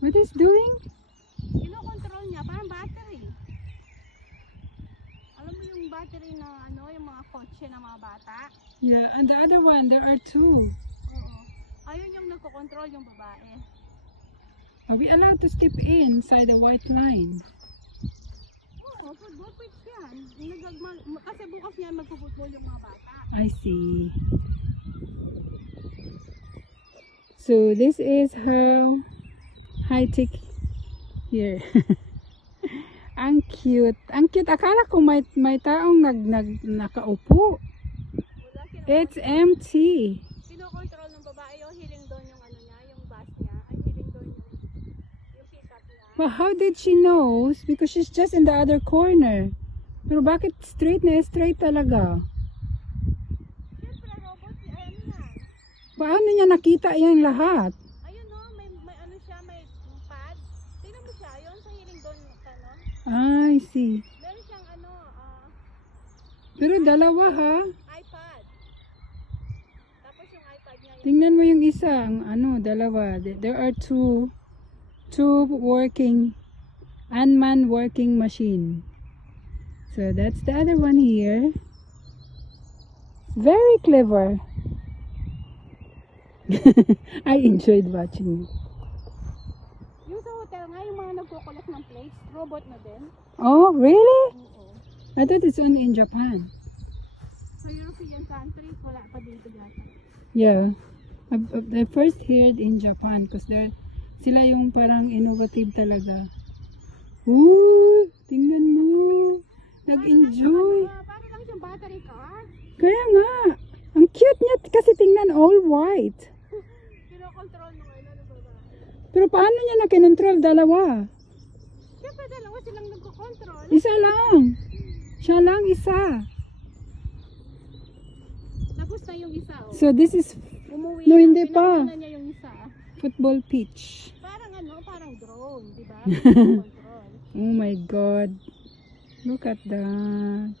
What is doing? Kino-control niya, parang battery. Alam mo yung battery na ano, yung mga kotse ng mga bata? Yeah, and the other one, there are two. Oo. Ayun yung nagko-control yung babae. Are we allowed to step inside the white line? Oo, football pitch yan. Kasi bukas yan magpo-football yung mga bata. I see. So this is how high-tech here. Ang cute. Ang cute. Akala ko may taong nakaupo. It's empty. Kino-control ng babae yung hiling doon yung ano niya, yung bus niya. Ay, hiling doon yung pick-up niya. Well, how did she know? Because she's just in the other corner. Pero bakit straight na straight talaga? Siyempre, robot, ano na. Paano niya nakita yan lahat? Ayun no, may ano siya, may pad. Tingnan mo siya, yun sa hiling doon, ano. I see. Meron siyang ano, Pero dalawa ha? iPad. Tapos yung iPad niya, Tingnan mo yung isa, ang ano, dalawa. There are two working, unmanned working machine. So that's the other one here. Very clever. I enjoyed watching it. yung sa hotel nga, yung mga nagko-collect ng plates, robot na din. Oh, really? Oo. I thought it's only in Japan. Sa European countries, wala pa dito yata. Yeah. I first heard in Japan because sila yung parang innovative talaga. Ooh, tingnan mo. Nag-enjoy. Parang lang siyang battery car. Kaya nga. Ang cute niya kasi tingnan all white. Kino-control ng ano ng babae. Pero paano niya nakinontrol dalawa? Siyempre dalawa silang nagko-control. Isa lang. Siya lang isa. Tapos na yung isa, oh. So this is Umuwi No, na. hindi pa. Pinakita niya yung isa. football pitch. Parang ano, parang drone, di ba? Control. Oh my God. Look at that.